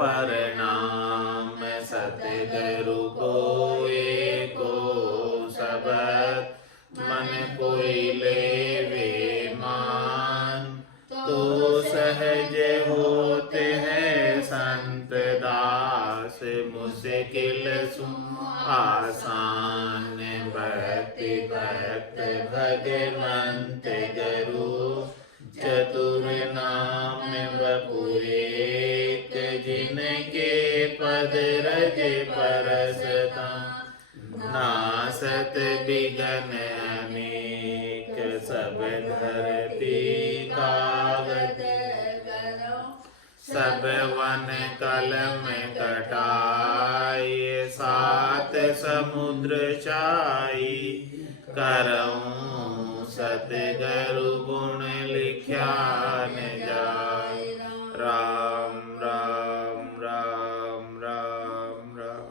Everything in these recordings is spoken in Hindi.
परनाम सतगुरु कोय को सबत मन कोई लेवे मान। तो सहज होते हैं संत दास मुश्किल सु आसान। भक्ति भक्त भगवंत गुरु चतुर नाम बपुरेक। जिनके पद रज परसता नासत बिगन अनेक। सब धरती कागज सब वन कलम कटाई। सात समुद्र छाई करऊं सतगुरु गुण लिख्या न जाय। राम राम राम राम राम।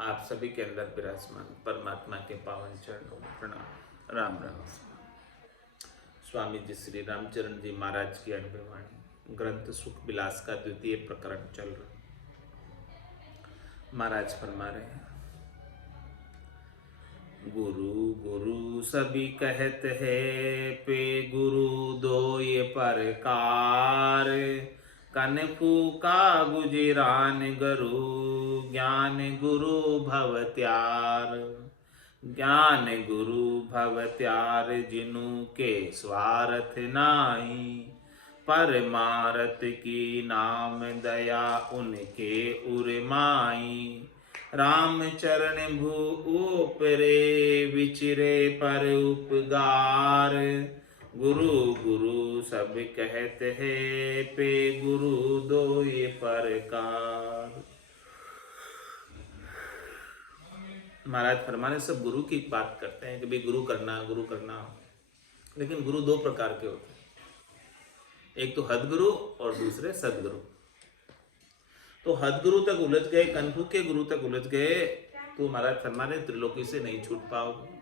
आप सभी के अंदर विराजमान परमात्मा के पावन चरणों में प्रणाम। राम राम। स्वामी जी श्री रामचरण जी महाराज की अनुभवाणी ग्रंथ सुख विलास का द्वितीय प्रकरण चल रहा। महाराज फरमा रहे हैं, गुरु गुरु सभी कहते हैं पे गुरु दो ये प्रकार। कनकु का गुजरान गुरु ज्ञान गुरु भवत्यार। ज्ञान गुरु भवत्यार जिनु के स्वार्थ नाही। परमारथ की नाम दया उनके उर्माई। राम चरण भू ऊपरे विचिरे पर उपगार। गुरु गुरु सब कहते हैं पे गुरु दो ये प्रकार। महाराज फरमाने सब गुरु की बात करते हैं कि भाई गुरु करना, लेकिन गुरु दो प्रकार के होते हैं। एक तो हदगुरु और दूसरे सदगुरु। तो हदगुरु तक उलझ गए, कनकु के गुरु तक उलझ गए तो महाराज फरमाने त्रिलोकी से नहीं छूट पाओगे।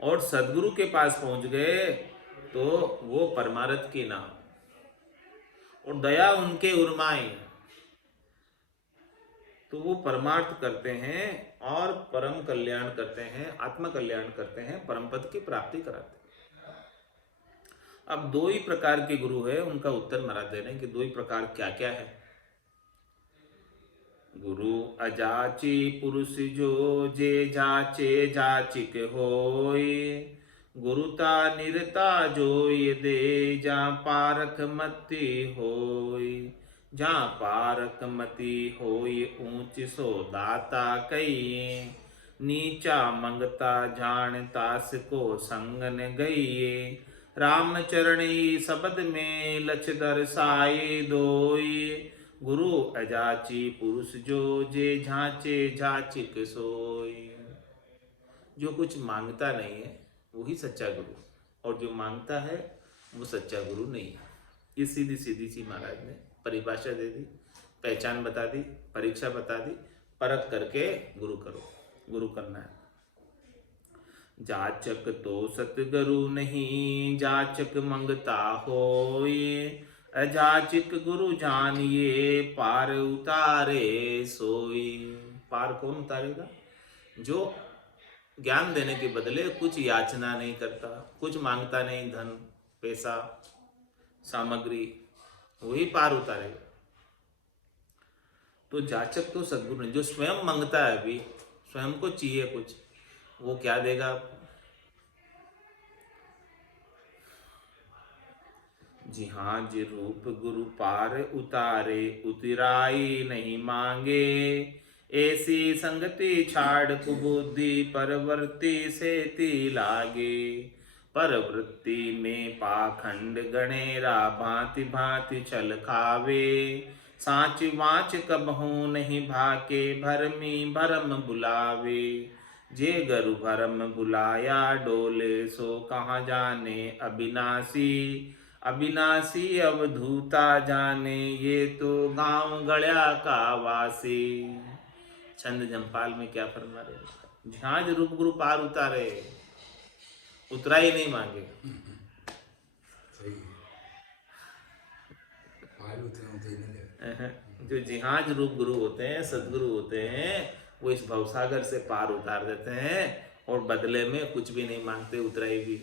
और सदगुरु के पास पहुंच गए तो वो परमारथ की नाम और दया उनके उर्माई। तो वो परमार्थ करते हैं और परम कल्याण करते हैं, आत्म कल्याण करते हैं, परम पद की प्राप्ति कराते हैं। अब दो ही प्रकार के गुरु है, उनका उत्तर महाराज दे रहे हैं कि दो ही प्रकार क्या क्या है। गुरु अजाची पुरुष जो जे जाचे जाचिक होय। गुरुता निरता जो ये दे जा पारख मति होय। जहाँ पारक मति होय ऊंच सो दाता कहिए। नीचा मंगता जानतास को संगन गइए। राम चरणी शब्द में लक्ष दर्शाए दोय। गुरु अजाची पुरुष जो जे झांचे जाचिक सोय। जो कुछ मांगता नहीं है वही सच्चा गुरु, और जो मांगता है वो सच्चा गुरु नहीं है। ये सीधी सीधी सी महाराज ने परिभाषा दे दी, पहचान बता दी, परीक्षा बता दी। परख करके गुरु करो, गुरु करना है। जाचक तो सतगुरु नहीं जाचक मंगता होय। अजाचिक गुरु जानिए पार उतारे सोई। पार कौन उतारेगा? जो ज्ञान देने के बदले कुछ याचना नहीं करता, कुछ मांगता नहीं, धन पैसा सामग्री, वही पार उतारेगा। तो जाचक तो सद्गुरु नहीं, जो स्वयं मांगता है, अभी स्वयं को चाहिए कुछ, वो क्या देगा आपको? जी हाँ, जी रूप गुरु पार उतारे उतराई नहीं मांगे। ऐसी संगति छाड़ कुबुद्धि परवर्ती से ती लागे। परवृत्ति में पाखंड गणेरा भांति भांति छल खावे। साच वाच कबहू नहीं भाके भरमी भरम बुलावे। जे गुरु भरम बुलाया डोले सो कहाँ जाने अविनाशी। अविनाशी अवधूता जाने ये तो गांव गड़िया का वासी। छंद जमपाल में क्या फरमा रहे? झांझ रूप गुरु पार उतारे, उतरा ही नहीं मांगे। जो जिहाज रूप गुरु होते हैं, सदगुरु होते हैं, वो इस भवसागर से पार उतार देते हैं और बदले में कुछ भी नहीं मांगते, उतराई भी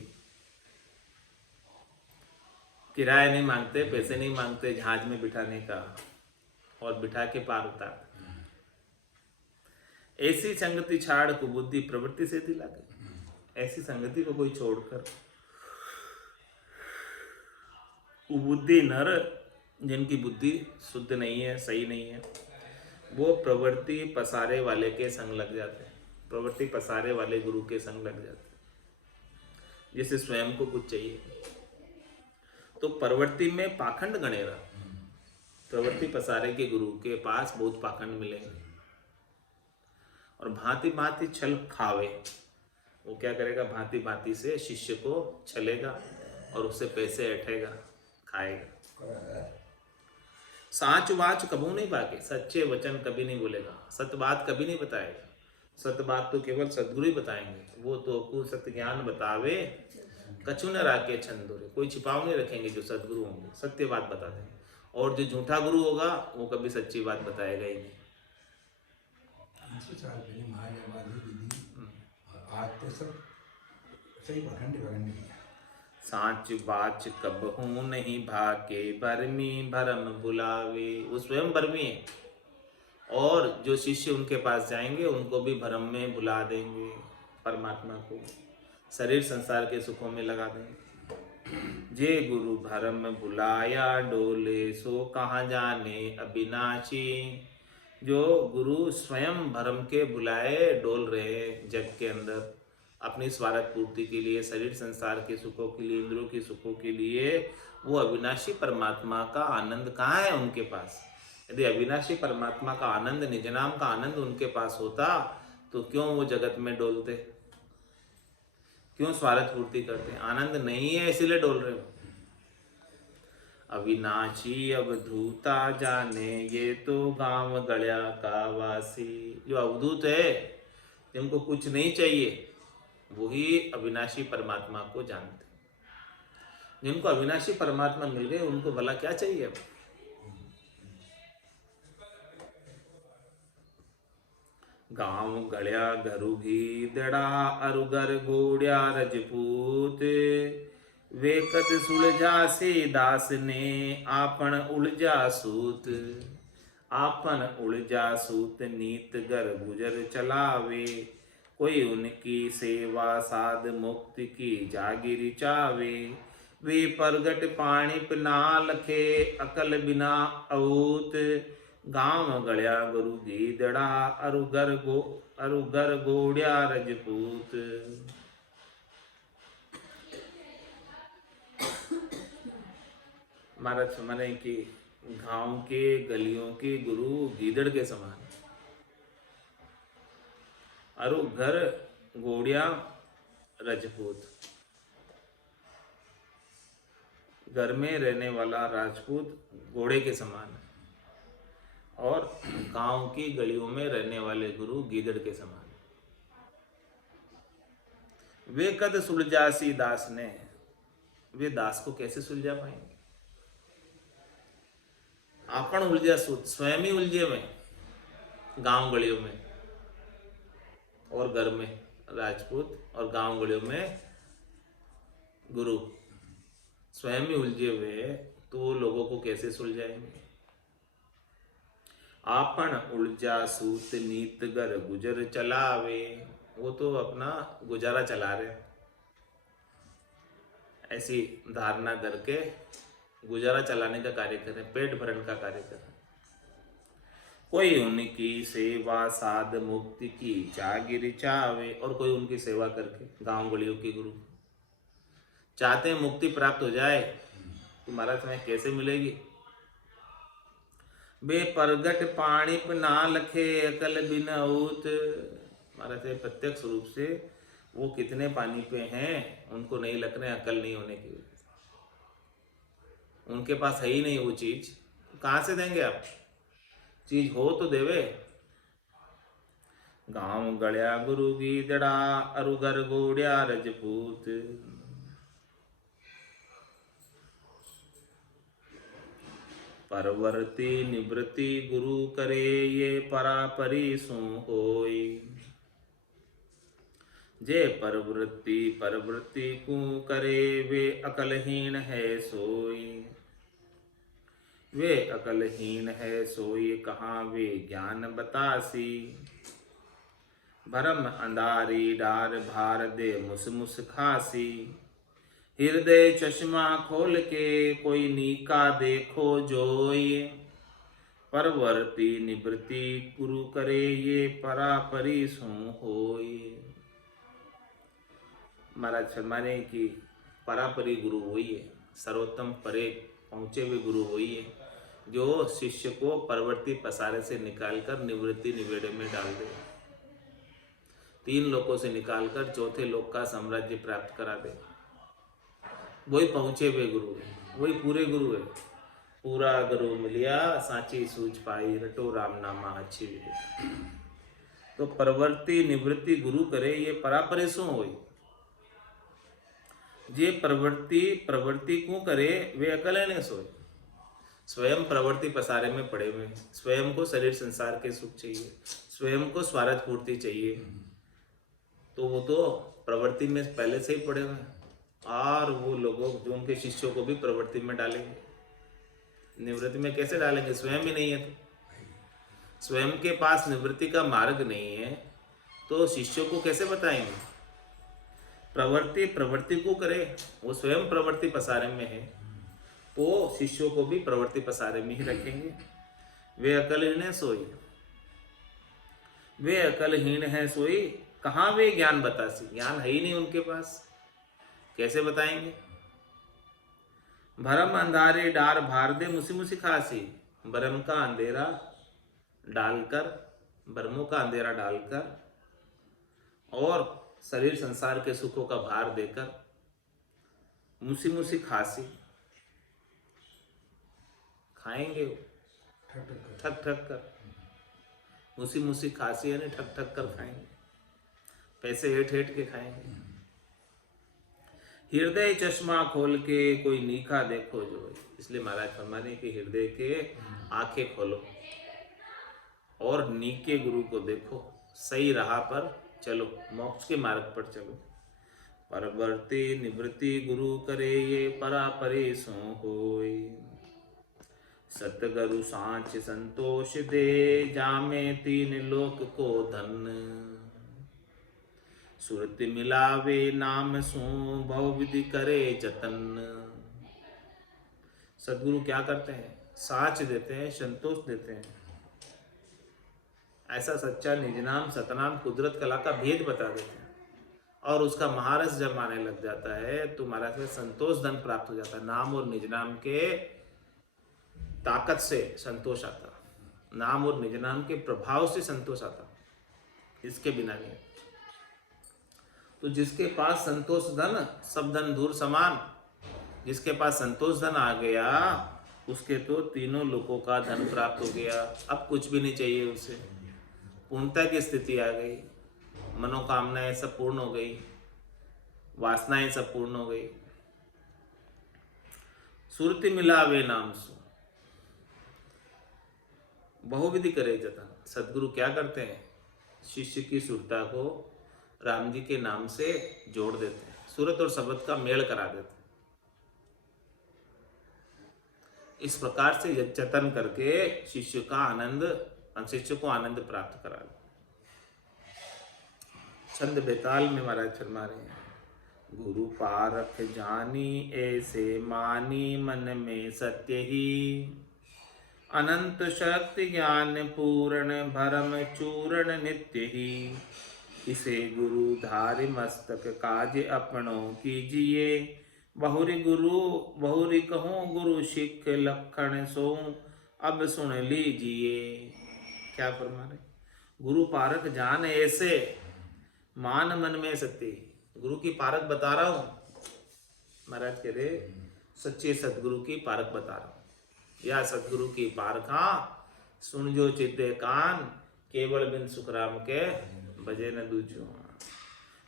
किराया नहीं मांगते, पैसे नहीं मांगते जहाज में बिठाने का, और बिठा के पार उतार। ऐसी संगति छाड़ कुबुद्धि प्रवृत्ति से दिला गई। ऐसी संगति को कोई छोड़कर कुबुद्धि नर, जिनकी बुद्धि शुद्ध नहीं है, सही नहीं है, वो प्रवृत्ति पसारे वाले के संग लग जाते हैं, प्रवृत्ति पसारे वाले गुरु के संग लग जाते हैं। जैसे स्वयं को कुछ चाहिए तो प्रवृत्ति में पाखंड गणेरा, प्रवृत्ति पसारे के गुरु के पास बहुत पाखंड मिलेंगे, और भांति भांति छल खावे, वो क्या करेगा, भांति भांति से शिष्य को छलेगा और उससे पैसे ऐठेगा, खाएगा। साच वाच कबू नहीं बाके, सच्चे वचन कभी नहीं बोलेगा, सत्य बात कभी नहीं बताएगा। सत्य बात तो केवल सदगुरु ही बताएंगे, वो तो को सत्य ज्ञान बतावे कछु न राके छंदोरे, कोई छिपाव नहीं रखेंगे जो सदगुरु होंगे, सत्य बात बता देंगे। और जो झूठा गुरु होगा वो कभी सच्ची बात बताएगा ही नहीं। 500 साल पहले महाजनवादी दीदी, आज तो सब सही भखंड किया। साच बाच कबहू नहीं भाके, भरमी भरम बुलावे, वो स्वयं भरमी है, और जो शिष्य उनके पास जाएंगे उनको भी भरम में बुला देंगे, परमात्मा को शरीर संसार के सुखों में लगा देंगे। जे गुरु भरम बुलाया डोले, सो कहाँ जाने अविनाशी, जो गुरु स्वयं भरम के बुलाए डोल रहे जग के अंदर अपनी स्वार्थ पूर्ति के लिए, शरीर संसार के सुखों के लिए, इंद्रियों के सुखों के लिए, वो अविनाशी परमात्मा का आनंद कहाँ है उनके पास। यदि अविनाशी परमात्मा का आनंद, निज नाम का आनंद उनके पास होता तो क्यों वो जगत में डोलते, क्यों स्वार्थ पूर्ति करते। आनंद नहीं है इसीलिए डोल रहे हो। अविनाशी अवधूता जाने, ये तो गांव गड़िया का वासी, जो अवधूत है, जिनको कुछ नहीं चाहिए, वही अविनाशी परमात्मा को जानते। जिनको अविनाशी परमात्मा मिल गए उनको भला क्या चाहिए अब। गांव गड़िया घरु भी दड़ा, अरुगर गोड़िया रजपूत, वे कद सुलझा से दास ने, आपन उलझा सूत, आपन उलझा सूत नीत घर गुजर चलावे, कोई उनकी सेवा साध मुक्ति की जागिरी चावे, वे परगट पानी पिना लखे, अकल बिना अऊत, गांव गड़िया गुरु गीदड़ा, अरुगर गोड़िया रजपूत। महाराज माने कि गांव के गलियों के गुरु गीदड़ के समान, अरु घर गोड़िया राजपूत, घर में रहने वाला राजपूत घोड़े के समान है, और गांव की गलियों में रहने वाले गुरु गीदड़ के समान। वे कद सुलझासी दास ने, वे दास को कैसे सुलझा पाएंगे। आपण उलझा सूत, स्वयं ही उलझे में गांव गलियों में, और घर में राजपूत और गांव गलियों में गुरु स्वयं ही उलझे हुए, तो वो लोगों को कैसे सुलझाएंगे। आपन उलझा सूत नीत घर गुजर चलावे, वो तो अपना गुजारा चला रहे, ऐसी धारणा करके गुजारा चलाने का कार्य कर रहे, पेट भरण का कार्य कर रहे। कोई उनकी सेवा साध मुक्ति की जागिर चावे, और कोई उनकी सेवा करके, गांव गलियों के गुरु चाहते हैं मुक्ति प्राप्त हो जाए, तो महाराज तुम्हें कैसे मिलेगी। बे परगट पानी पे ना लखे, अकल बिना ऊत, महाराज प्रत्यक्ष रूप से वो कितने पानी पे हैं उनको नहीं लग रहे, अकल नहीं होने की वजह से, उनके पास है ही नहीं वो चीज, कहाँ से देंगे आप, चीज हो तो देवे। गांव गड़िया गुरु गीदड़ा, अरुगर गोड़िया रजपूत, परवर्ती निवृत्ति गुरु करे, ये परापरि सु होय। जे परवृत्ति को करे, वे अकलहीन है सोई। वे अकलहीन है सोई, कहाँ वे ज्ञान बतासी। भरम अंधारी डार भार दे, मुस मुस खासी। हृदय चश्मा खोल के, कोई नीका देखो जोई। परवर्ती निवृत्ति गुरु करे, ये परापरि सु होय। महाराज फरमाने की परापरि गुरु वही है, सर्वोत्तम परे पहुँचे हुए गुरु वही है जो शिष्य को परवर्ती पसारे से निकालकर निवृत्ति निवेड़े में डाल दे, 3 लोकों से निकालकर 4थे लोक का साम्राज्य प्राप्त करा दे। वही पहुँचे हुए गुरु है, वही पूरे गुरु है। पूरा गुरु मिलिया, सांची सूझ पाई, रटो राम नामा अच्छी विधि। तो परवर्ती निवृत्ति गुरु करे, ये परापरे सु होई। जे प्रवृत्ति को करे, वे अकल ने सोए। स्वयं प्रवृत्ति पसारे में पड़े हुए, स्वयं को शरीर संसार के सुख चाहिए, स्वयं को स्वार्थ पूर्ति चाहिए, तो वो तो प्रवृत्ति में पहले से ही पड़े हुए हैं। और वो लोगों जो उनके शिष्यों को भी प्रवृत्ति में डालेंगे, निवृत्ति में कैसे डालेंगे? स्वयं ही नहीं है। तो स्वयं के पास निवृत्ति का मार्ग नहीं है, तो शिष्यों को कैसे बताएंगे? प्रवृत्ति को करे, वो स्वयं प्रवृत्ति पसारे में है, तो शिष्यों को भी प्रवृत्ति पसारे में ही रखेंगे। वे अकलहीन है सोई, वे अकलहीन है सोई, कहाँ वे ज्ञान बतासी। ज्ञान है ही नहीं उनके पास, कैसे बताएंगे? भरम अंधारे डार भार दे, मुसी मुसी खासी। भरम का अंधेरा डालकर, भरमों का अंधेरा डालकर और शरीर संसार के सुखों का भार देकर मुसी मुसी खासी खाएंगे वो, ठक ठक कर। मुसी मुसी खासी यानी ठक ठक कर खाएंगे, पैसे हेठ हेठ के खाएंगे। हृदय चश्मा खोल के, कोई नीका देखो जो। इसलिए महाराज फरमाने के हृदय के आंखें खोलो और नीके गुरु को देखो, सही राह पर चलो, मोक्ष के मार्ग पर चलो। परवर्ती निवृत्ति गुरु करे, ये परापरे सो होय। सतगुरु सांच संतोष दे, जामे 3 लोक को धन। सुरति मिलावे नाम सु, बहु विधि करे जतन। सदगुरु क्या करते हैं? साच देते हैं, संतोष देते हैं। ऐसा सच्चा निज नाम सतनाम कुदरत कला का भेद बता देते हैं, और उसका महारस जब आने लग जाता है तो महाराज में संतोष धन प्राप्त हो जाता है। नाम और निज नाम के ताकत से संतोष आता, नाम और निज नाम के प्रभाव से संतोष आता, इसके बिना नहीं। तो जिसके पास संतोष धन, सब धन धूर समान, जिसके पास संतोष धन आ गया, उसके तो 3 लोकों का धन प्राप्त हो गया। अब कुछ भी नहीं चाहिए उसे, पूर्णता की स्थिति आ गई, मनोकामनाएं सब पूर्ण हो गई, वासनाएं सब पूर्ण हो गई। सुरति मिलावे नाम सु, बहुविधि करे जतन। सदगुरु क्या करते हैं? शिष्य की सुरता को राम जी के नाम से जोड़ देते हैं, सूरत और शब्द का मेल करा देते हैं। इस प्रकार से जतन करके शिष्य को आनंद प्राप्त करा दे। छंद बेताल में महाराज फरमा रहे हैं, गुरु पारख जानी, ऐसे मानी मन में सत्य ही। अनंत शक्ति ज्ञान पूर्ण, भरम चूर्ण नित्य ही। इसे गुरु धारि मस्तक, काज अपनों कीजिए। बहुरी कहूँ गुरु सिख, लखन सो अब सुन लीजिए। क्या फरमा रहे? गुरु पारख जान ऐसे, मान मन में सत्य। गुरु की पारख बता रहा हूँ, महाराज कह रहे सच्चे सदगुरु की पारख बता रहा हूँ। या सदगुरु की पारखा सुन जो चित्ते कान, केवल बिन सुखराम के बजे न दूजो।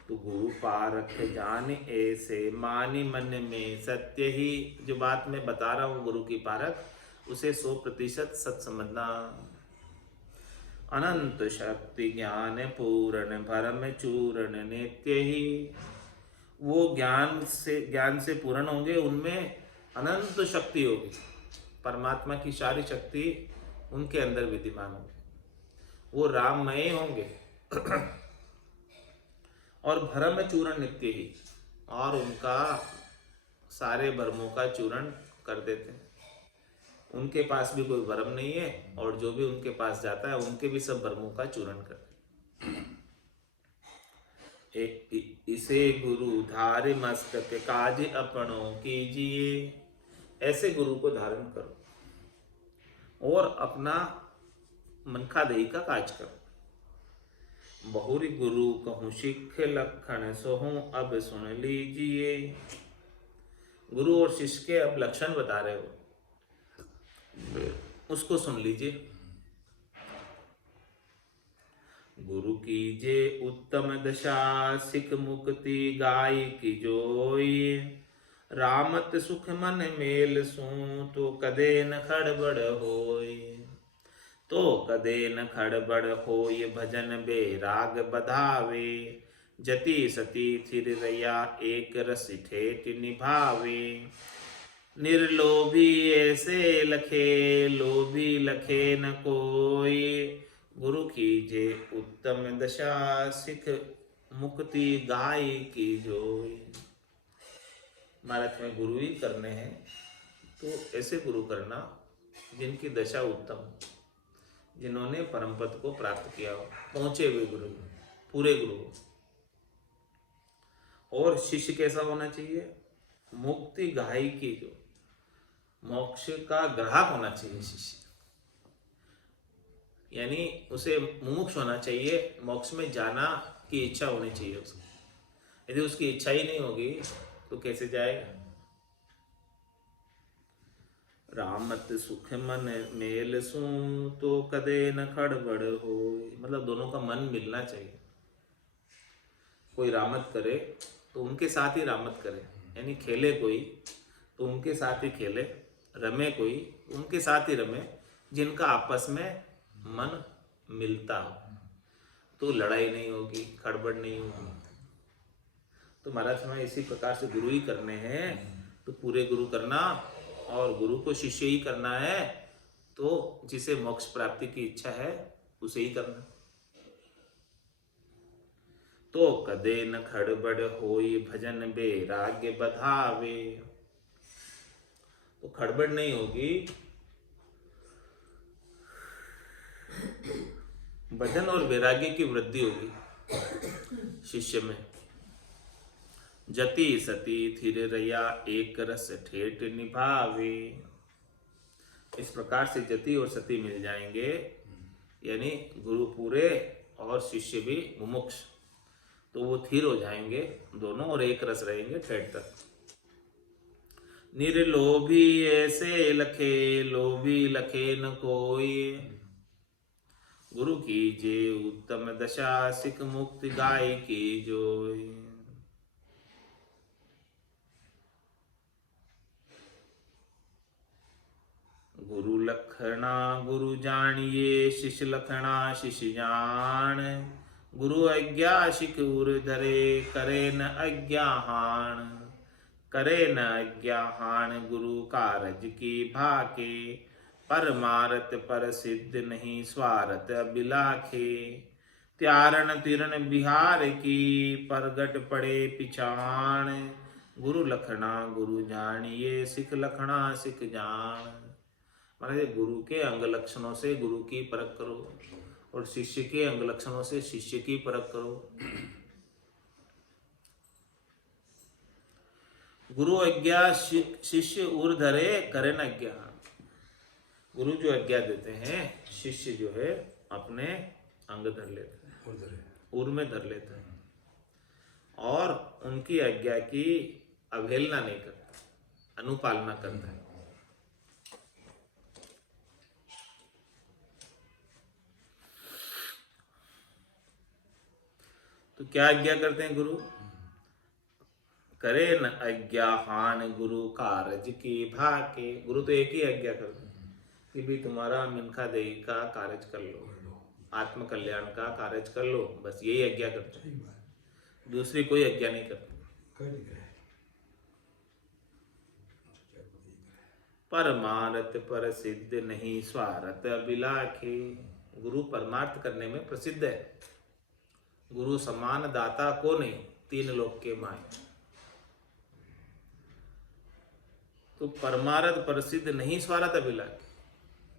तो गुरु पारख जान ऐसे, मानी मन में सत्य ही। जो बात मैं बता रहा हूँ गुरु की पारख, उसे 100% सत समझना। अनंत शक्ति ज्ञान पूर्ण भरम चूर्ण नित्य ही। वो ज्ञान से पूर्ण होंगे, उनमें अनंत शक्ति होगी, परमात्मा की सारी शक्ति उनके अंदर विद्यमान होगी, वो राममय होंगे। और भरम चूर्ण नित्य ही, और उनका सारे भरमों का चूर्ण कर देते हैं। उनके पास भी कोई भरम नहीं है, और जो भी उनके पास जाता है उनके भी सब भरमों का चूर्ण कर देते हैं। इसे गुरु धारे मस्तक काज अपनों कीजिए। ऐसे गुरु को धारण करो और अपना मनखा देही का काज करो। बहुरी गुरु कहूँ सिख लक्षण सोहूं अब सुन लीजिए। गुरु और शिष्य के अब लक्षण बता रहे हो, उसको सुन लीजिए। गुरु की जे उत्तम दशा सिख मुक्ति गाय की जोई। रामत सुख मन मेल सू तो कदे न खड़बड़ होई। तो कदे न खड़बड़ होय भजन बेराग बधावे। जति सती थिर रैया एक रस ठेठ निभावे। निर्लोभी ऐसे लखे लोभी लखे न कोई। गुरु कीजे उत्तम दशा सिख मुक्ति गाय की जोई। महाराज में गुरु ही करने हैं तो ऐसे गुरु करना जिनकी दशा उत्तम, जिन्होंने परम पद को प्राप्त किया हो, पहुंचे हुए गुरु, पूरे गुरु। और शिष्य कैसा होना चाहिए? मुक्ति गाय की जो, मोक्ष का ग्राहक होना चाहिए शिष्य, यानी उसे मुमुक्ष होना चाहिए, मोक्ष में जाना की इच्छा होनी चाहिए उसको। यदि उसकी इच्छा ही नहीं होगी तो कैसे जाएगा? रामत सुख मन मेल सू तो कदे न खड़बड़ हो। मतलब दोनों का मन मिलना चाहिए। कोई रामत करे तो उनके साथ ही रामत करे, यानी खेले कोई तो उनके साथ ही खेले, रमे कोई उनके साथ ही रमे, जिनका आपस में मन मिलता हो, तो लड़ाई नहीं होगी, खड़बड़ नहीं होगी। तो महाराज हमें इसी प्रकार से गुरु ही करने हैं तो पूरे गुरु करना, और गुरु को शिष्य ही करना है तो जिसे मोक्ष प्राप्ति की इच्छा है उसे ही करना। तो कदे न खड़बड़ होई भजन बेराग्य बधावे। तो खड़बड़ नहीं होगी, भजन और वैराग्य की वृद्धि होगी शिष्य में। जति सती थिर रैया एक रस ठेठ निभावे। इस प्रकार से जति और सती मिल जाएंगे, यानी गुरु पूरे और शिष्य भी मुमुक्ष, तो वो थिर हो जाएंगे दोनों और एक रस रहेंगे ठेठ तक। निर्लोभी ऐसे लखे लोभी लखे न कोई। गुरु की जे उत्तम दशा सिख मुक्ति गाय की जोई। गुरु लखना गुरु जानिए शिष्य लखना शिष्य जान। गुरु आज्ञा शिख उर धरे करे न आज्ञा हान। करे न आज्ञा हान गुरु कारज की भाके। परमारत पर सिद्ध नहीं स्वारथ अबिलाखे। त्यारण तिरण बिहार की परगट पड़े पिछाण। गुरु लखना गुरु जानिए सिख लखना सिख जान। माने गुरु के अंग लक्षणों से गुरु की परख करो और शिष्य के अंग लक्षणों से शिष्य की परख करो। गुरु आज्ञा शिष्य उर धरे करे न आज्ञा। गुरु जो आज्ञा देते हैं, शिष्य जो है अपने अंग धर लेते हैं, उर में धर लेते हैं, और उनकी आज्ञा की अवहेलना नहीं करता, अनुपालना करता है। तो क्या आज्ञा करते हैं गुरु? करे न आज्ञा हान गुरु कारज की भाके। गुरु तो एक ही आज्ञा करते हैं, कि भी तुम्हारा मिनखा देही का कार्य कर लो, कर लो। आत्म कल्याण का कार्य कर लो, बस यही आज्ञा करते सही हैं, बात। दूसरी कोई आज्ञा नहीं करते। कर ही करे। क्या पता ही करे। परमार्थ पर सिद्ध नहीं स्वार्थ अभिलाखे। गुरु परमार्थ करने में प्रसिद्ध है, गुरु समान दाता को नहीं, तीन लोक के माए। तो परमार्थ प्रसिद्ध नहीं स्वार्थ अभिलाखे,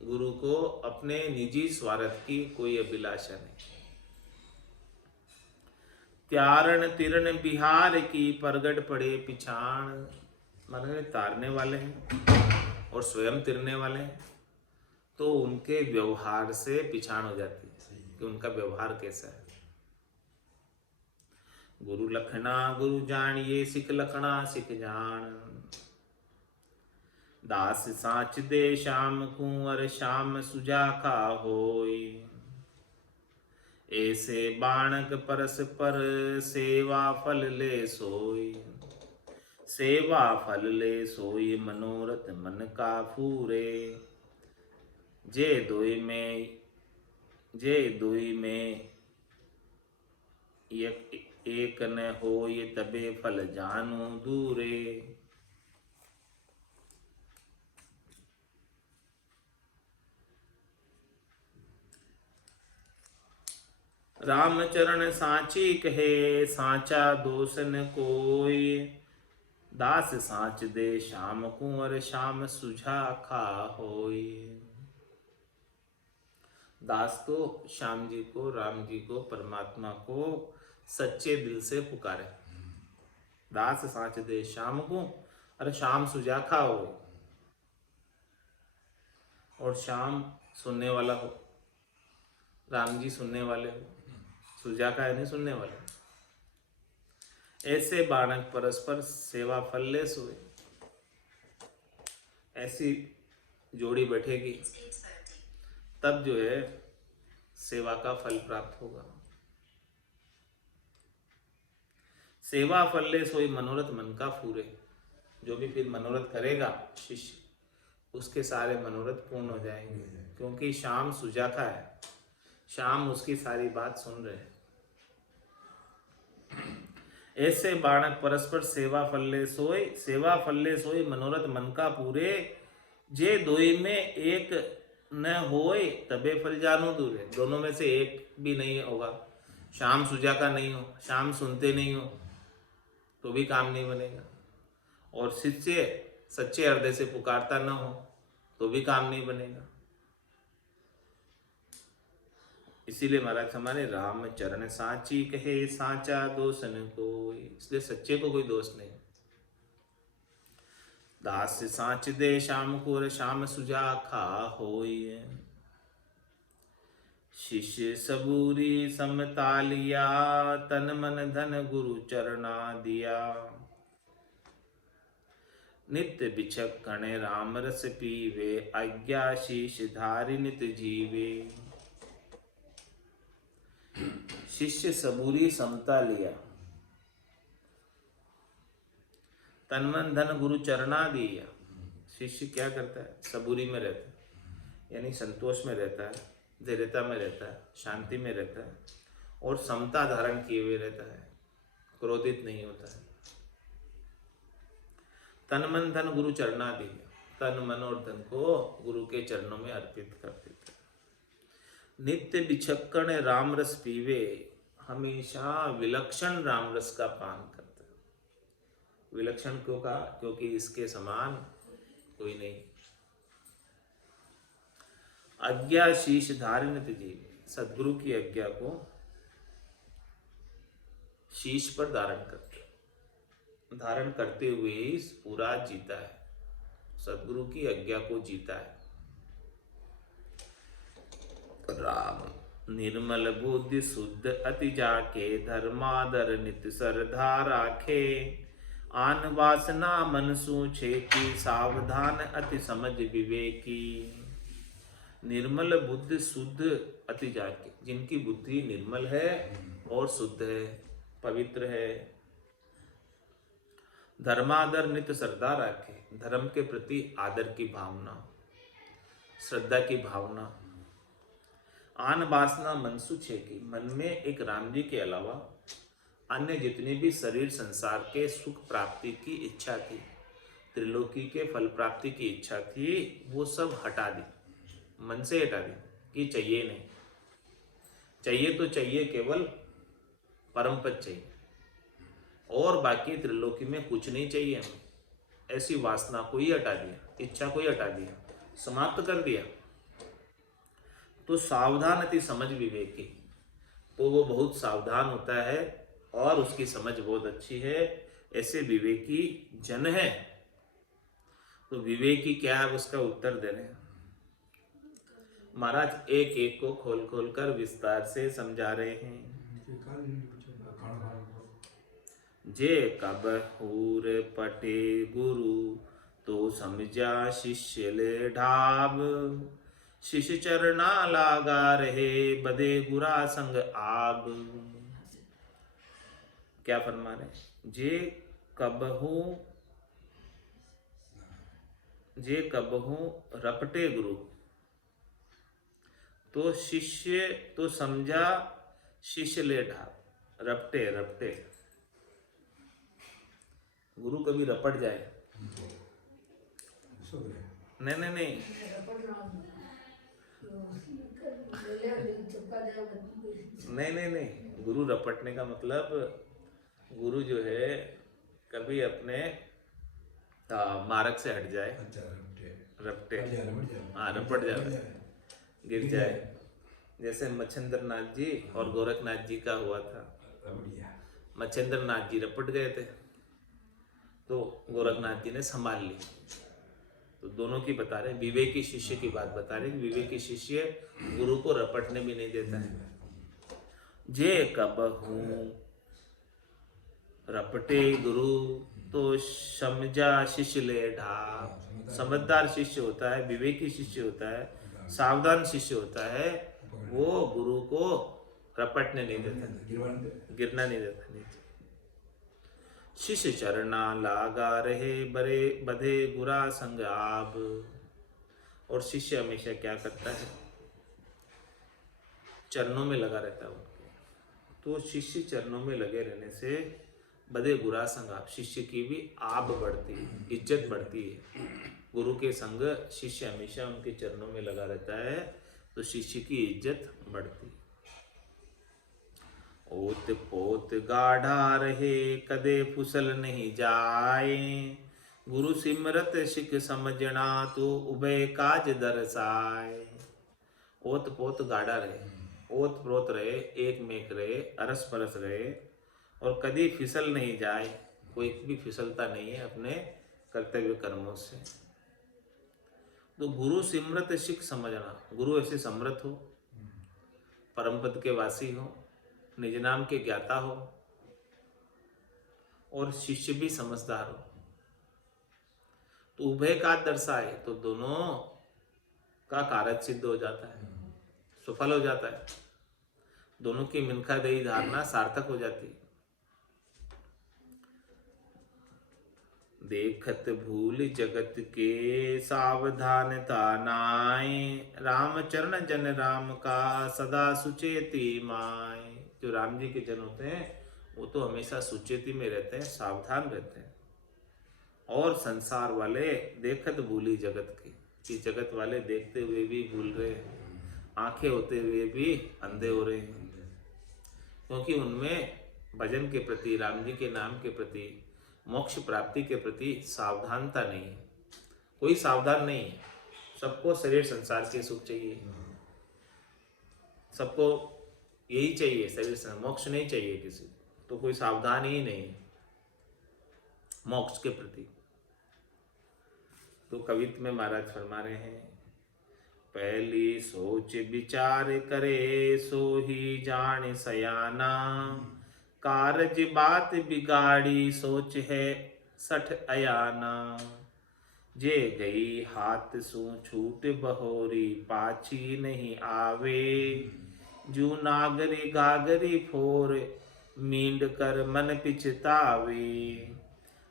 गुरु को अपने निजी स्वार्थ की कोई अभिलाषा नहीं। त्यारण तिरण बिहार की प्रगट पड़े पिछाण, माने तारने वाले हैं और स्वयं तिरने वाले हैं, तो उनके व्यवहार से पिछाण हो जाती है कि उनका व्यवहार कैसा है। गुरु लखना गुरु जानिए, सिख लखना सिख जान। दास साच दे श्याम कुंवर, श्याम सुजाखा होय। ऐसे बाणक परस्पर, सेवा फल ले सोय। सेवा फल ले सोई, मनोरथ मन का फूरे। जे दोई में एक न होय, तबे फल जानु दूरे। रामचरण साची कहे, साचा दोष न कोय। दास साच दे श्याम कुंवर, श्याम सुजाखा होय। दास तो श्याम जी को, राम जी को, परमात्मा को सच्चे दिल से पुकारे। दास साच दे श्याम को, अरे श्याम सुजाखा हो, और श्याम सुनने वाला हो, राम जी सुनने वाले हो, सुजाखा है नहीं सुनने वाले। ऐसे बाणक परस्पर, सेवा फल ले सोए। ऐसी जोड़ी बैठेगी तब जो है सेवा का फल प्राप्त होगा। सेवा फल ले सोई, मनोरथ मन का फूरे। जो भी फिर मनोरथ करेगा शिष्य, उसके सारे मनोरथ पूर्ण हो जाएंगे, क्योंकि श्याम सुजाखा है, श्याम उसकी सारी बात सुन रहे हैं। ऐसे बाणक परस्पर, सेवा फल ले सोई। सेवा फल ले सोई, मनोरथ मन का पूरे। जे दोई में एक न होए, तबे फल जानो दूरे। दोनों में से एक भी नहीं होगा, श्याम सुजाखा नहीं हो, श्याम सुनते नहीं हो, तो भी काम नहीं बनेगा। और शिष्य सच्चे हृदय से पुकारता न हो, तो भी काम नहीं बनेगा। इसीलिए महाराज हमारे राम चरण साची कहे, साचा दोष न कोई। इसलिए सच्चे को कोई दोष नहीं। दास साच दे श्याम को, श्याम सुजाखा होय। शिष्य सबूरी समतालिया, तन मन धन गुरु चरणा दिया। नित्य बिचक्षण राम रस पीवे, आज्ञा शीश धारि नित जीवे। शिष्य सबूरी समता लिया, तन मन धन गुरु चरणा दिया। शिष्य क्या करता है? सबूरी में रहता है, यानी संतोष में रहता है, धैर्यता में रहता है, शांति में रहता है, और समता धारण किए हुए रहता है, क्रोधित नहीं होता है। तन मन धन गुरु चरणा दिया, तन मन और धन को गुरु के चरणों में अर्पित कर देता है। नित्य बिचक्कण राम रस पीवे, हमेशा विलक्षण राम रस का पान करता है। विलक्षण क्यों कहा? क्योंकि इसके समान कोई नहीं। आज्ञा शीश धारित जीव, सदगुरु की आज्ञा को शीश पर धारण करते हुए ही पूरा जीता है, सदगुरु की आज्ञा को जीता है। राम निर्मल बुद्धि शुद्ध अति जाके, धर्मादर नित श्रद्धा राखे। आन वासना मन सूछे की, सावधान अति समझ विवेकी। निर्मल बुद्धि शुद्ध अति जाके, जिनकी बुद्धि निर्मल है और शुद्ध है, पवित्र है। धर्मादर नित श्रद्धा रखे, धर्म के प्रति आदर की भावना। श्रद्धा की भावना। आन वासना मनसु छे की, मन में एक राम जी के अलावा अन्य जितनी भी शरीर संसार के सुख प्राप्ति की इच्छा थी, त्रिलोकी के फल प्राप्ति की इच्छा थी, वो सब हटा दी, मन से हटा दी कि चाहिए नहीं। चाहिए तो चाहिए केवल परम पद चाहिए, और बाकी त्रिलोकी में कुछ नहीं चाहिए हमें। ऐसी वासना को ही हटा दिया, इच्छा को ही हटा दिया, समाप्त कर दिया। तो सावधान अति समझ विवेकी, तो वो बहुत सावधान होता है और उसकी समझ बहुत अच्छी है, ऐसे विवेकी जन है। तो विवेकी क्या है, उसका उत्तर दे रहे हैं महाराज, एक एक को खोल खोल कर विस्तार से समझा रहे हैं। जे कब हूर पटे गुरु, तो समझा शिष्य ले ढाब। शिष्य चरना लागा रहे, बदे गुरा संग आब। क्या फरमा रहे, जे कबहू रपटे गुरु, तो शिष्य तो समझा शिष्य ले ढाब। रपटे रपटे, गुरु कभी रपट जाए, नहीं नहीं नहीं, नहीं नहीं नहीं, गुरु रपटने का मतलब गुरु जो है कभी अपने मार्ग से हट जाए, रपटे, हाँ रपट जाए, गिर जाए। जैसे मच्छिंद्र नाथ जी और गोरखनाथ जी का हुआ था। मच्छिंद्र नाथ जी रपट गए थे, तो गोरखनाथ जी ने संभाल ली। तो दोनों की बता रहे, विवेकी शिष्य की बात बता रहे। विवेकी शिष्य गुरु को रपटने भी नहीं देता है। जे कबहू रपटे गुरु, तो समझा शिष्य ले ढाब। समझदार शिष्य होता है, विवेकी शिष्य होता है, सावधान शिष्य होता है, वो गुरु को रपटने नहीं देता, गिरना नहीं देता नीचे। शिष्य चरना लागा रहे, बरे बधे गुरा संग आब। और शिष्य हमेशा क्या करता है, चरणों में लगा रहता है उनके। तो शिष्य चरणों में लगे रहने से बधे गुरा संग आब, शिष्य की भी आब बढ़ती है, इज्जत बढ़ती है। गुरु के संग शिष्य हमेशा उनके चरणों में लगा रहता है, तो शिष्य की इज्जत बढ़ती है। ओत पोत गाढ़ा रहे, कदे फुसल नहीं जाए। गुरु सिमरत शिख समझना, तो उभय काज दरसाए। ओत पोत गाढ़ा रहे, ओत प्रोत रहे, एक मेक रहे, अरस परस रहे, और कभी फिसल नहीं जाए, कोई भी फिसलता नहीं है अपने कर्तव्य कर्मों से। तो गुरु सिमरत शिख समझना, गुरु ऐसे समृत हो, परम पद के वासी हो, निज नाम के ज्ञाता हो, और शिष्य भी समझदार हो। तो उभय का दर्शाए, तो दोनों का कारज सिद्ध हो जाता है, सफल हो जाता है। दोनों की मिनखा दही धारणा सार्थक हो जाती है। देखत भूल जगत के, सावधानता नाय। राम चरण जन राम का, सदा सुचेती माय। जो राम जी के जन होते हैं वो तो हमेशा सुचेती में रहते हैं, सावधान रहते हैं। और संसार वाले देखत भूली जगत की, कि जगत वाले देखते हुए भी भूल रहे हैं, आंखें होते हुए भी अंधे हो रहे हैं, क्योंकि उनमें भजन के प्रति, राम जी के नाम के प्रति, मोक्ष प्राप्ति के प्रति सावधानता नहीं है। कोई सावधान नहीं है, सबको शरीर संसार के सुख चाहिए, सबको यही चाहिए, शरीर से मोक्ष नहीं चाहिए किसी, तो कोई सावधान ही नहीं है मोक्ष के प्रति। तो कवित्व में महाराज फरमा रहे हैं, पहली सोच विचार करे, सो ही जान सयाना। कारज बात बिगाड़ी, सोच है सठ अयाना। जे गई हाथ सु छूट बहोरी, पाछी नहीं आवे। जू नागरी गागरी फोर, मींड कर मन पिछतावे।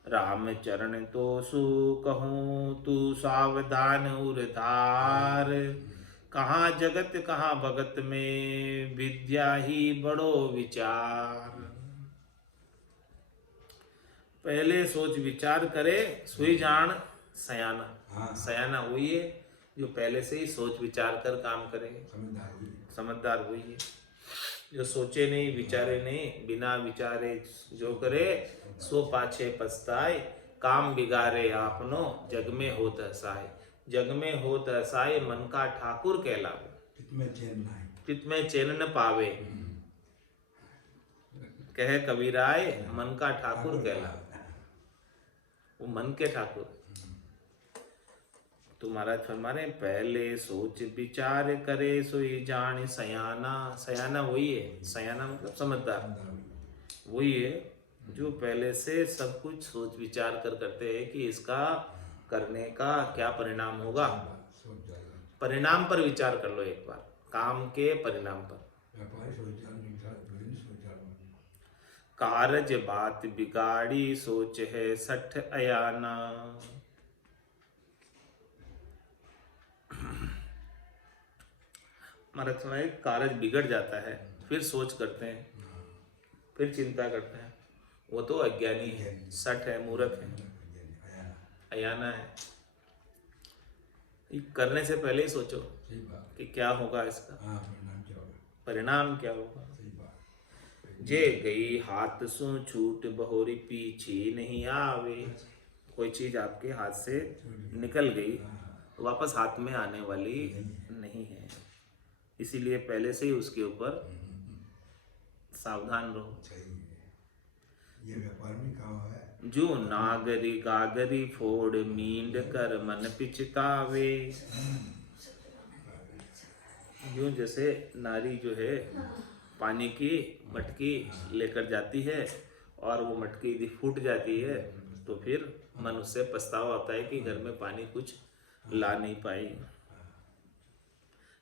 राम चरण तो सु कहूँ तू सावधान उरधार। कहाँ जगत कहाँ भगत में विद्या ही बड़ो विचार। पहले सोच विचार करे सुई जान सयाना। हाँ। सयाना वही है जो पहले से ही सोच विचार कर काम करे। समझदार वही है जो सोचे नहीं विचारे नहीं, बिना विचारे जो करे सो पाछे पछताए। काम बिगाड़े आपनो जग में होत हसाए। जग में होत हसाए मन का ठाकुर कहलावे। चित में चैन न पावे कहे कबीराय मन का ठाकुर कहलावे। वो मन के ठाकुर। तो महाराज फरमाने पहले सोच विचार करे सोई जान सयाना। सयाना वही है, सयाना मतलब समझदार वही है जो पहले से सब कुछ सोच विचार कर करते हैं कि इसका करने का क्या परिणाम होगा। परिणाम पर विचार कर लो एक बार, काम के परिणाम पर। कारज बात बिगाड़ी सोच है सठ अयाना। महाराज समय कारज बिगड़ जाता है फिर सोच करते हैं, फिर चिंता करते हैं, वो तो अज्ञानी है, सठ है, मूर्ख है, अयाना है। करने से पहले ही सोचो कि क्या होगा इसका, परिणाम क्या होगा। जे गई हाथ सु छूट बहोरी पीछे नहीं आवे। कोई चीज आपके हाथ से निकल गई वापस हाथ में आने वाली नहीं है, इसीलिए पहले से ही उसके ऊपर सावधान रहो। ये व्यापार में काम है। जो नागरी गागरी फोड़ मींड कर मन पिचतावे। जो जैसे नारी जो है पानी की मटकी लेकर जाती है और वो मटकी यदि फूट जाती है तो फिर मन उससे पछतावा होता है कि घर में पानी कुछ ला नहीं पाई।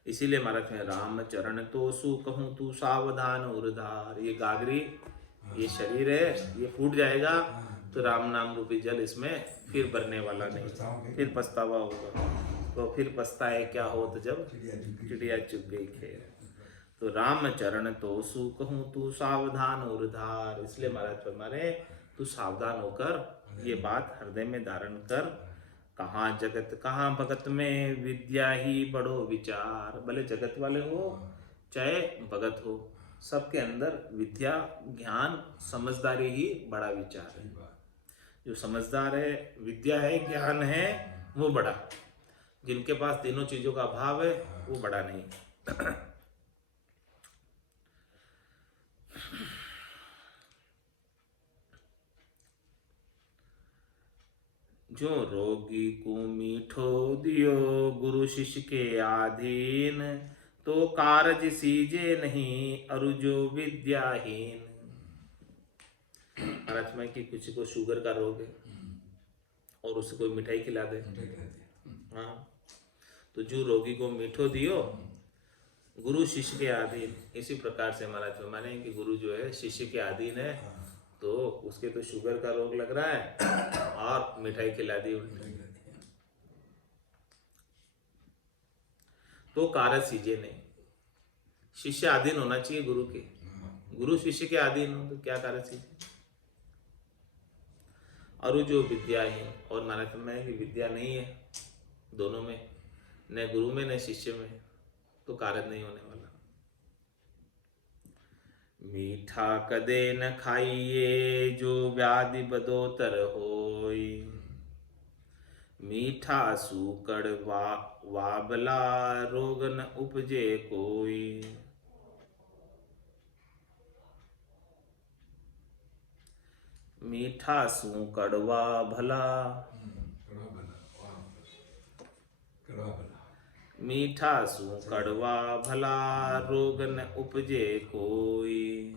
इसीलिए महाराज में राम चरण तो सु कहूँ तू सावधान उर्धार। ये गागरी ये शरीर है ये फूट जाएगा तो राम नाम रूपी जल इसमें फिर भरने वाला नहीं, फिर पछतावा होगा। तो फिर पछताए क्या हो तो जब चिड़िया चुग गई खेर। तो राम चरण तो सु कहूँ तू सावधान उर्धार। इसलिए महाराज फरमाने तू सावधान होकर ये बात हृदय में धारण कर। कहाँ जगत कहाँ भगत में विद्या ही बड़ो विचार। भले जगत वाले हो चाहे भगत हो, सबके अंदर विद्या ज्ञान समझदारी ही बड़ा विचार है। जो समझदार है, विद्या है, ज्ञान है, वो बड़ा। जिनके पास तीनों चीजों का अभाव है वो बड़ा नहीं। जो रोगी को मीठो दियो गुरु शिष्य के आधीन। तो कारज सीजे नहीं अरु जो विद्याहीन। महाराज में कि किसी को शुगर का रोग है और उसे कोई मिठाई खिला दे, हाँ, तो जो रोगी को मीठो दियो गुरु शिष्य के अधीन। इसी प्रकार से महाराज माने कि गुरु जो है शिष्य के अधीन है, तो उसके तो शुगर का रोग लग रहा है और मिठाई खिला दी उल्टी, तो कारज सीजे नहीं। शिष्य अधीन होना चाहिए गुरु के, गुरु शिष्य के अधीन हो तो क्या कारज सीजे। और जो विद्याहीन, और महाराज में कि विद्या नहीं है दोनों में, न गुरु में न शिष्य में, तो कारज नहीं होने वाला। मीठा कदे न खाइए जो व्याधि बदोतर होय। मीठा सूकड़ वाबला रोग न उपजे कोई। मीठा सू कड़वा भला, मीठा सू कड़वा भला रोग न उपजे कोई।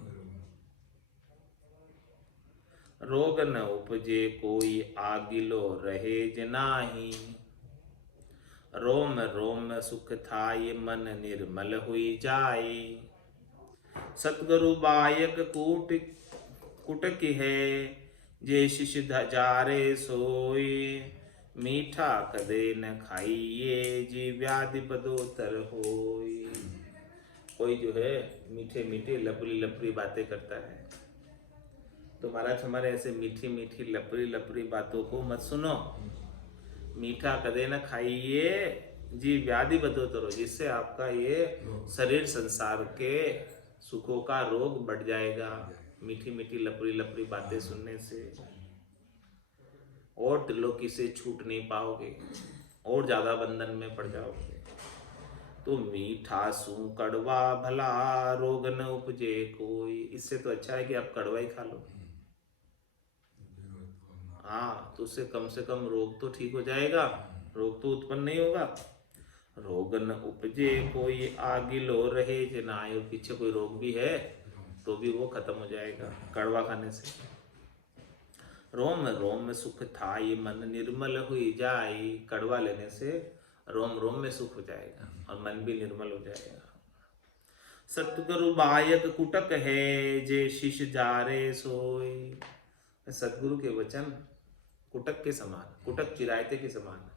रोग न उपजे कोई आगिलो रहे जनाही। रोम रोम सुख थाय मन निर्मल हुई जाए। सतगुरु बायक कूट कुटक है जे शिष जारे सोई, मीठा कदे न खाइए जी व्याधि बदोतर होई। कोई जो है मीठे मीठे लपरी लपरी बातें करता है, तो महाराज हमारे ऐसे मीठी मीठी लपरी लपरी बातों को मत सुनो। मीठा कदे न खाइए जी व्याधि बदोतर हो, जिससे आपका ये शरीर संसार के सुखों का रोग बढ़ जाएगा मीठी मीठी लपरी लपरी बातें सुनने से, और त्रिलोकी से छूट नहीं पाओगे और ज्यादा बंधन में पड़ जाओगे। तो मीठा सू कड़वा भला रोग न उपजे कोई, इससे तो अच्छा है कि आप कड़वा ही खा लो। हाँ, तो उससे कम से कम रोग तो ठीक हो जाएगा, रोग तो उत्पन्न नहीं होगा। रोग न उपजे कोई आगिलो रहे जनायो, पीछे कोई रोग भी है तो भी वो खत्म हो जाएगा कड़वा खाने से। रोम रोम में सुख था ये मन निर्मल हुई जाए, कड़वा लेने से रोम रोम में सुख हो जाएगा और मन भी निर्मल हो जाएगा। सतगुरु बायक कुटक है जे शिष जारे सोई, सतगुरु के वचन कुटक के समान, कुटक चिरायते के समान।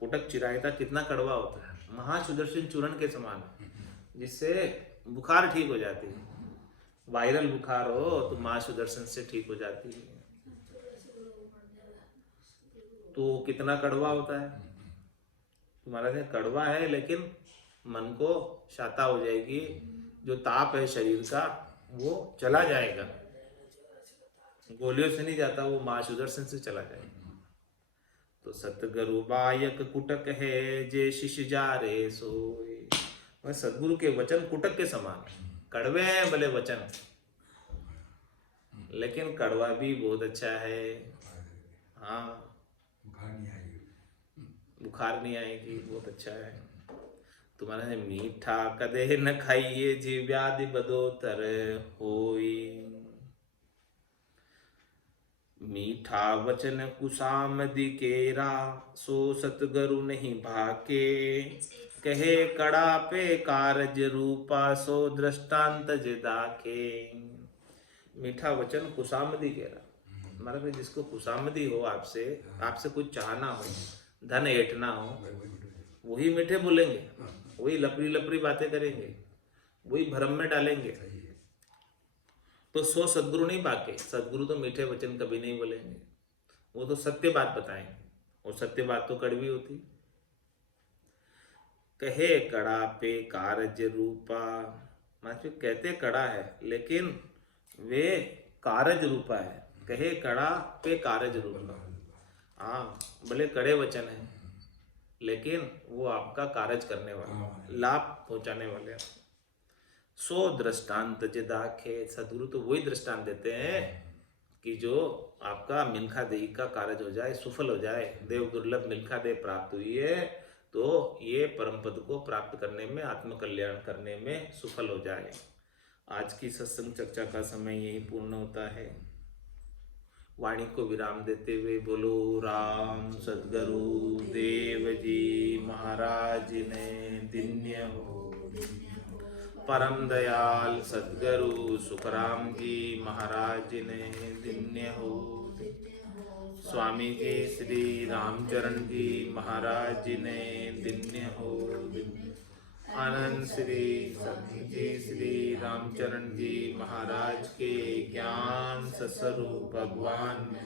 कुटक चिरायता कितना कड़वा होता है, महासुदर्शन चूर्ण के समान, जिससे बुखार ठीक हो जाती है। वायरल बुखार हो तो महासुदर्शन से ठीक हो जाती है। तो कितना कड़वा होता है, तुम्हारा से कड़वा है लेकिन मन को शांता हो जाएगी, जो ताप है शरीर का वो चला जाएगा, गोलियों से नहीं जाता, वो महासुदर्शन से चला जाएगा। तो सतगुरु बायक कुटक है जे शिष जारे सोई, वह सदगुरु के वचन कुटक के समान, कड़वे हैं भले वचन लेकिन कड़वा भी बहुत अच्छा है। हाँ, बुखार नहीं आएगी, बहुत अच्छा है। तुम्हारा है मीठा कदे न खाइए जी व्याधि बदोतर होई, मीठा वचन कुसामदि केरा सो सतगुरु नहीं भाके, कहे कड़ा पे कारज रूपा सो दृष्टांत दाखे। मीठा वचन कुसामदी केरा, मतलब जिसको कुसामदी हो, आपसे आपसे कुछ चाहना हो, धन ऐठना हो, वही मीठे बोलेंगे, वही लपरी लपरी बातें करेंगे, वही भ्रम में डालेंगे। तो सो सदगुरु नहीं बाके, सदगुरु तो मीठे वचन कभी नहीं बोलेंगे, वो तो सत्य बात बताएंगे, और सत्य बात तो कड़वी होती। कहे कड़ा पे कारज रूपा, मतलब कहते कड़ा है लेकिन वे कारज रूपा है, कहे कड़ा पे कारज रूपा। हाँ, भले कड़े वचन है लेकिन वो आपका कारज करने वाले, लाभ पहुंचाने वाले। सो दृष्टांत दाखे, सदगुरु तो वही दृष्टांत देते हैं कि जो आपका मिल्खा देही का कारज हो जाए, सफल हो जाए। देव दुर्लभ मिल्खा देह प्राप्त हुई है तो ये परम पद को प्राप्त करने में, आत्म कल्याण करने में सफल हो जाए। आज की सत्संग चर्चा का समय यही पूर्ण होता है। वाणी को विराम देते हुए बोलो राम सद्गुरु देव जी महाराज ने दिन्य हो। परम दयाल सद्गुरु सुखराम जी महाराज ने दिन्य हो। स्वामी जी श्री रामचरण जी महाराज ने दिन्य हो। आनंद श्री सत्य जी श्री रामचरण जी महाराज के ज्ञान सस्वरूप भगवान ने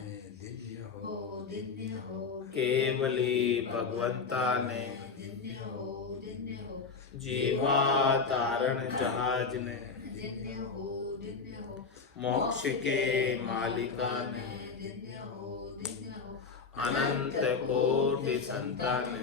केवली भगवंता ने जीवा तारण जहाज ने मोक्ष के मालिका ने अनंत कोटि संतान